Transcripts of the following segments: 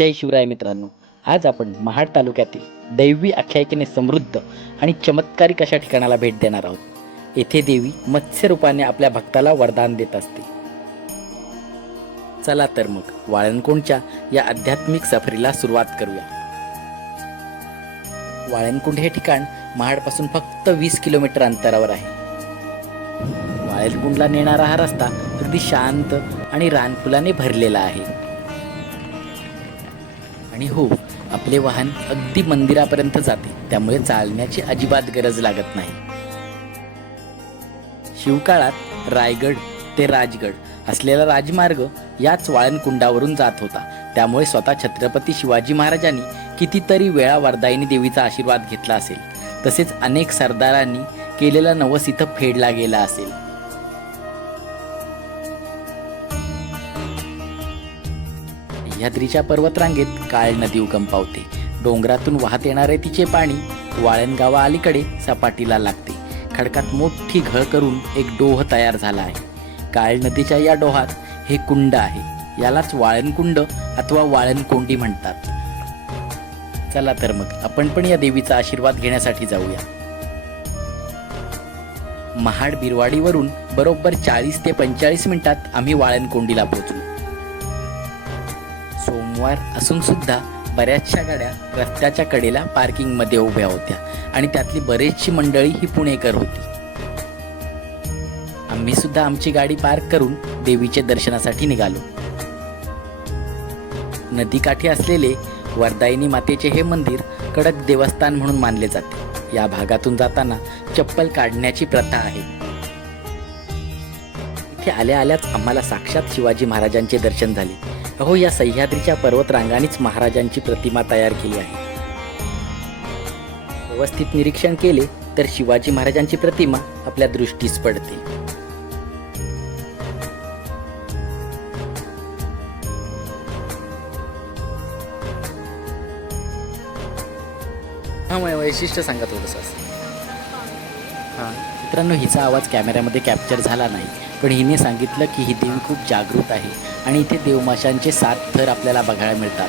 जय शिवराय मित्रांनो. आज आपण महाड तालुक्यातील दैवी आख्यायिकेने समृद्ध आणि चमत्कारिक अशा ठिकाणाला भेट देणार आहोत? येथे देवी मत्स्य रूपाने आपल्या भक्ताला वरदान देत असते. चला तर मग वाळणकुंडच्या या आध्यात्मिक सफरीला सुरुवात करूया. वाळणकुंड हे ठिकाण महाडपासून फक्त वीस किलोमीटर अंतरावर आहे. वाळणकुंडला नेणारा हा रस्ता अगदी शांत आणि रानफुलाने भरलेला आहे. आणि हो आपले वाहन अगदी मंदिरापर्यंत जाते. त्यामुळे चालण्याची अजिबात गरज लागत नाही. शिवकाळात रायगड ते राजगड असलेला राजमार्ग याच वाळणकुंडावरून जात होता. त्यामुळे स्वतः छत्रपती शिवाजी महाराजांनी कितीतरी वेळा वरदायिनी देवीचा आशीर्वाद घेतला असेल. तसेच अनेक सरदारांनी केलेला नवस इथं फेडला गेला असेल. सह्याद्रीच्या पर्वतरांगेत काळ नदी उगम पावते. डोंगरातून वाहत येणारे तिचे पाणी वाळणगावा अलीकडे सपाटीला लागते. खडकात मोठी घळ करून एक डोह तयार झाला आहे. काळ नदीच्या या डोहात हे कुंड आहे. यालाच वाळणकुंड अथवा वाळणकोंडी म्हणतात. चला तर मग आपण पण या देवीचा आशीर्वाद घेण्यासाठी जाऊया. महाड बिरवाडीवरून बरोबर चाळीस ते पंचेचाळीस मिनिटात आम्ही वाळणकोंडीला पोहोचू. सोमवार असून सुद्धा बऱ्याचशा गाड्या रस्त्याच्या कडेला पार्किंगमध्ये उभ्या होत्या आणि त्यातली बरेचशी मंडळी ही पुणेकर होती. आम्ही सुद्धा आमची गाडी पार्क करून देवीचे दर्शनासाठी निघालो. नदीकाठी असलेले वरदायिनी मातेचे हे मंदिर कडक देवस्थान म्हणून मानले जाते. या भागातून जाताना चप्पल काढण्याची प्रथा आहे. इथे आल्या आल्याच आम्हाला साक्षात शिवाजी महाराजांचे दर्शन झाले. अहो या सह्याद्रीच्या पर्वतरांगानेच महाराजांची प्रतिमा तयार केली आहे. व्यवस्थित निरीक्षण केले तर शिवाजी महाराजांची प्रतिमा आपल्या दृष्टीस पडते. हा मग वैशिष्ट्य सांगा थोडंसं असं. मित्रांनो हिचा आवाज कॅमेऱ्यामध्ये कॅप्चर झाला नाही. पण हिने सांगितलं की ही देवी खूप जागृत आहे आणि इथे देवमाशांचे सात थर आपल्याला बघायला मिळतात.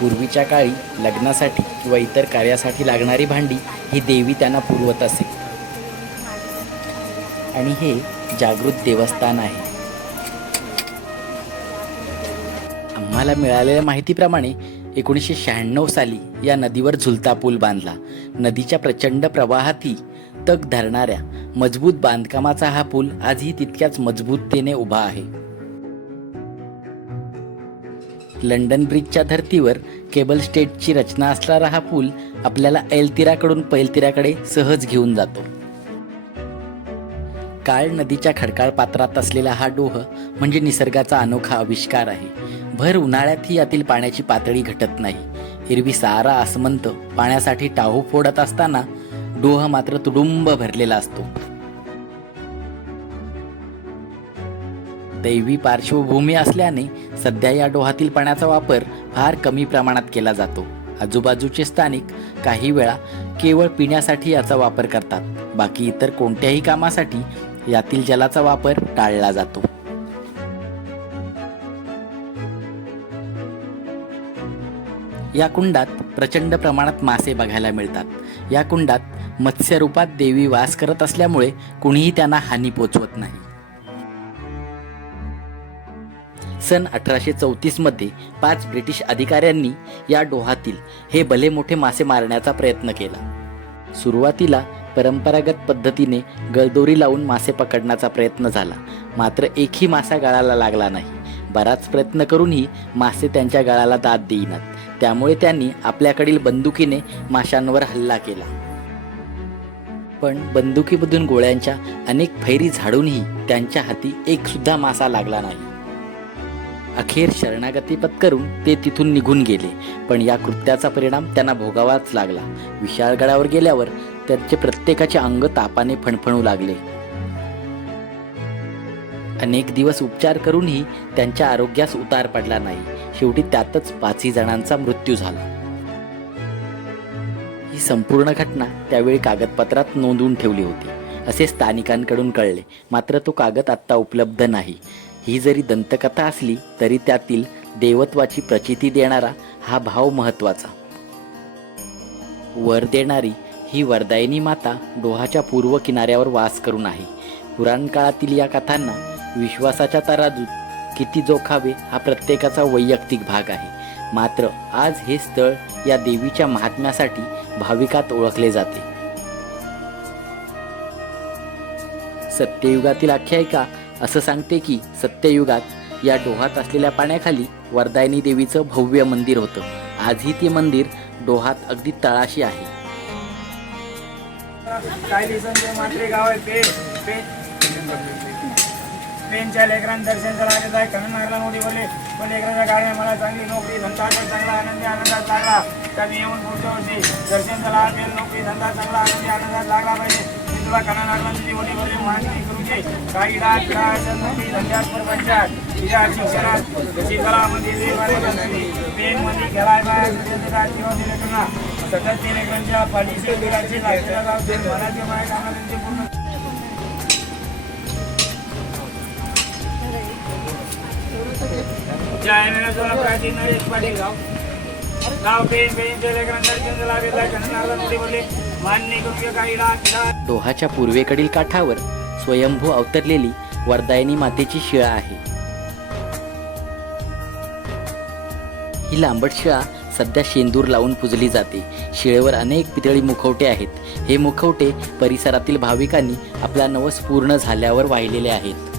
पूर्वीच्या काळी लग्नासाठी किंवा इतर कार्यासाठी लागणारी भांडी ही देवी त्यांना पुरवत असे. आणि हे जागृत देवस्थान आहे. आम्हाला मिळालेल्या माहितीप्रमाणे एकोणीसशे शहाण्णव साली या नदीवर झुलता पूल बांधला. नदीच्या प्रचंड प्रवाहातही तग धरणाऱ्या मजबूत बांधकामाचा हा पूल आजही तितक्याच मजबूततेने उभा आहे. लंडन ब्रिजच्या धर्तीवर केबल स्टेटची रचना असणारा हा पूल आपल्याला ऐलतीराकडून पैलतीराकडे सहज घेऊन जातो. काळ नदीच्या खडकाळ पात्रात असलेला हा डोह म्हणजे निसर्गाचा अनोखा आविष्कार आहे. भर उन्हाळ्यातही यातील पाण्याची पातळी घटत नाही. हिरवी सारा आसमंत पाण्यासाठी टाहू फोडत असताना डोह मात्र तुडुंब भरलेला असतो. दैवी पार्श्वभूमी असल्याने सध्या या डोहातील पाण्याचा वापर फार कमी प्रमाणात केला जातो. आजूबाजूचे स्थानिक काही वेळा केवळ पिण्यासाठी याचा वापर करतात. बाकी इतर कोणत्याही कामासाठी यातील जलाचा वापर टाळला जातो. या कुंडात प्रचंड प्रमाणात मासे बघायला मिळतात. या कुंडात मत्स्यरूपात देवी वास करत असल्यामुळे कुणीही त्यांना हानी पोचवत नाही. सन अठराशे चौतीसमध्ये पाच ब्रिटिश अधिकाऱ्यांनी या डोहातील हे भले मोठे मासे मारण्याचा प्रयत्न केला. सुरुवातीला परंपरागत पद्धतीने गळदोरी लावून मासे पकडण्याचा प्रयत्न झाला. मात्र एकही मासा गळाला लागला नाही. बराच प्रयत्न करूनही मासे त्यांच्या गळाला दाद देईनात. त्यामुळे त्यांनी आपल्याकडील बंदुकीने माशांवर हल्ला केला. पण बंदुकीमधून गोळ्यांच्या अनेक फैरी झाडूनही त्यांच्या हाती एक सुद्धा मासा लागला नाही. अखेर शरणागती पत्करून ते तिथून निघून गेले पण या कृत्याचा परिणाम त्यांना भोगावाच लागला. विशाळगडावर गेल्यावर त्यांचे प्रत्येकाचे अंग तापाने फणफणू लागले. अनेक दिवस उपचार करूनही त्यांच्या आरोग्यास उतार पडला नाही. शेवटी त्यातच पाचही जणांचा मृत्यू झाला. ही संपूर्ण घटना त्यावेळी कागदपत्रात नोंदवून ठेवली होती. असे स्थानिकांकडून कळले. मात्र तो कागद आत्ता उपलब्ध नाही. ही जरी दंतकथा असली तरी त्यातील देवत्वाची प्रचिती देणारा हा भाव महत्त्वाचा. वर देणारी ही वरदायिनी माता डोहाच्या पूर्व किनाऱ्यावर वास करून आहे. पुराण काळातील या कथांना विश्वासाच्या तराजूत किती जोखावे हा प्रत्येकाचा वैयक्तिक भाग आहे. मात्र आज हे स्थळ या देवीच्या महात्म्यासाठी भाविकात ओळखले जाते. सत्ययुगातील आख्यायिका असं सांगते की सत्ययुगात या डोहात असलेल्या पाण्याखाली वरदायनी देवीचं भव्य मंदिर होतं. आजही ते मंदिर डोहात अगदी तळाशी आहे. काही पेनच्या लेकरांना दर्शन करायला आहे कमी मारला मोठी बोलले पण लेकरांच्या गाड्या मला चांगली नोकरी धंदा चांगला आनंदी आनंदात लागला. तर मी येऊन पुढच्या वर्षी दर्शन झाला पेन नोकरी धंदा चांगला आनंदी आनंदात लागला पाहिजे. मी तुला कणा लागला तुझी मोठी बोलली माहिती करू दे. काही डाक किडा नोकरी धंद्यात प्रपंचात तुझ्या शिक्षणात शिकलामध्ये कलामध्ये देवाने पेन मध्ये गेलाय बाय किंवा दिले सतत ते पाठीशी बिराची लागलेला मनाचे माय कामा त्यांचे पूर्ण प्राचीन नरेश पाटील गाव गाव पेन डोहाच्या पूर्वेकडील काठावर स्वयंभू अवतरलेली वरदायनी मातेची शिळा आहे. ही लांबट शिळा सध्या शेंदूर लावून पुजली जाते. शिळेवर अनेक पितळी मुखवटे आहेत. हे मुखवटे परिसरातील भाविकांनी आपला नवस पूर्ण झाल्यावर वाहिलेले आहेत.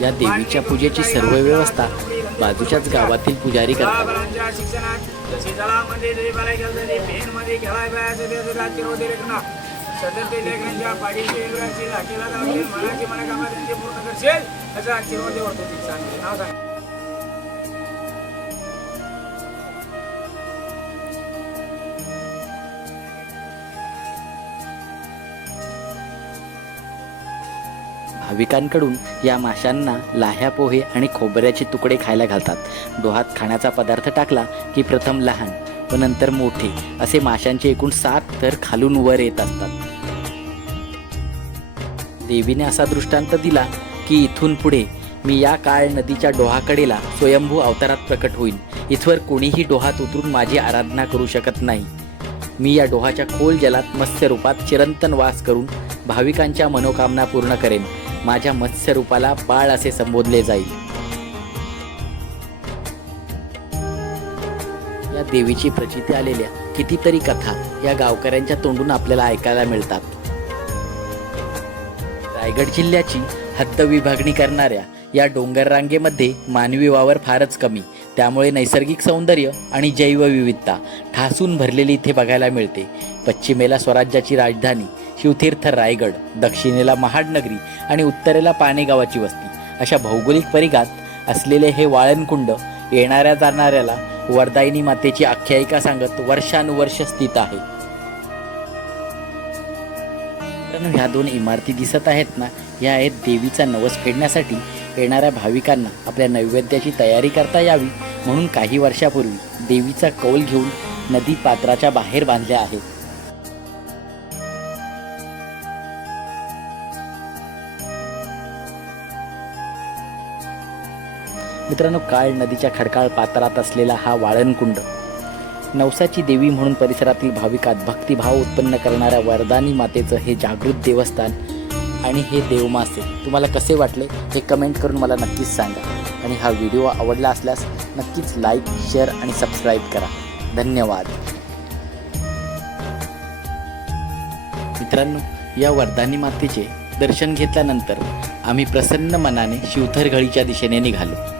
या देवीच्या पूजेची सर्व व्यवस्था बाजूच्याच गावातील पुजारी करतात. शिक्षणात. सतत ते लेखनांच्या पाठीशी वेगळ्याची लाठीला लावते मनाची मनकामा त्यांची पूर्ण करशील? असं आशीर्वाद वाटतो ती सांगते नाव सांग. भाविकांकडून या माशांना लाह्या पोहे आणि खोबऱ्याचे तुकडे खायला घालतात. डोहात खाण्याचा पदार्थ टाकला की प्रथम लहान व नंतर मोठे असे माशांचे एकूण सात थर खालून वर येत असतात. देवीने असा दृष्टांत दिला की इथून पुढे मी या काळ नदीच्या डोहाकडेला स्वयंभू अवतारात प्रकट होईन. इथवर कोणीही डोहात उतरून माझी आराधना करू शकत नाही. मी या डोहाच्या खोल जलात मत्स्य रूपात चिरंतन वास करून भाविकांच्या मनोकामना पूर्ण करेन. माझ्या मत्स्य रूपाला बाळ असे संबोधले जाईल. या देवीची प्रचिती आलेल्या कितीतरी कथा या गावकऱ्यांच्या तोंडून आपल्याला ऐकायला मिळतात. रायगड जिल्ह्याची हद्द विभागणी करणाऱ्या या डोंगर रांगेमध्ये मानवी वावर फारच कमी. त्यामुळे नैसर्गिक सौंदर्य आणि जैवविविधता ठासून भरलेली इथे बघायला मिळते. पश्चिमेला स्वराज्याची राजधानी शिवतीर्थ रायगड दक्षिणेला महाडनगरी आणि उत्तरेला पाणेगावाची वस्ती. अशा भौगोलिक परिघात असलेले हे वाळणकुंड येणाऱ्या जाणाऱ्याला वरदायिनी मातेची आख्यायिका सांगत वर्षानुवर्ष स्थित आहे. मित्रांनो, ह्या दोन इमारती दिसत आहेत ना ह्या आहेत देवीचा नवस फेडण्यासाठी येणाऱ्या भाविकांना आपल्या नैवेद्याची तयारी करता यावी. म्हणून काही वर्षापूर्वी देवीचा कौल घेऊन नदी पात्राच्या बाहेर बांधल्या आहेत. मित्रांनो काळ नदीच्या खडकाळ पात्रात असलेला हा वाळणकुंड नवसाची देवी म्हणून परिसरातील भाविकात भक्तिभाव उत्पन्न करणाऱ्या वरदानी मातेचं हे जागृत देवस्थान आणि हे देवमासे तुम्हाला कसे वाटले हे कमेंट करून मला नक्कीच सांगा. आणि हा व्हिडिओ आवडला असल्यास नक्कीच लाईक शेअर आणि सबस्क्राईब करा. धन्यवाद. मित्रांनो या वरदानी मातेचे दर्शन घेतल्यानंतर आम्ही प्रसन्न मनाने शिवथरघळीच्या दिशेने निघालो.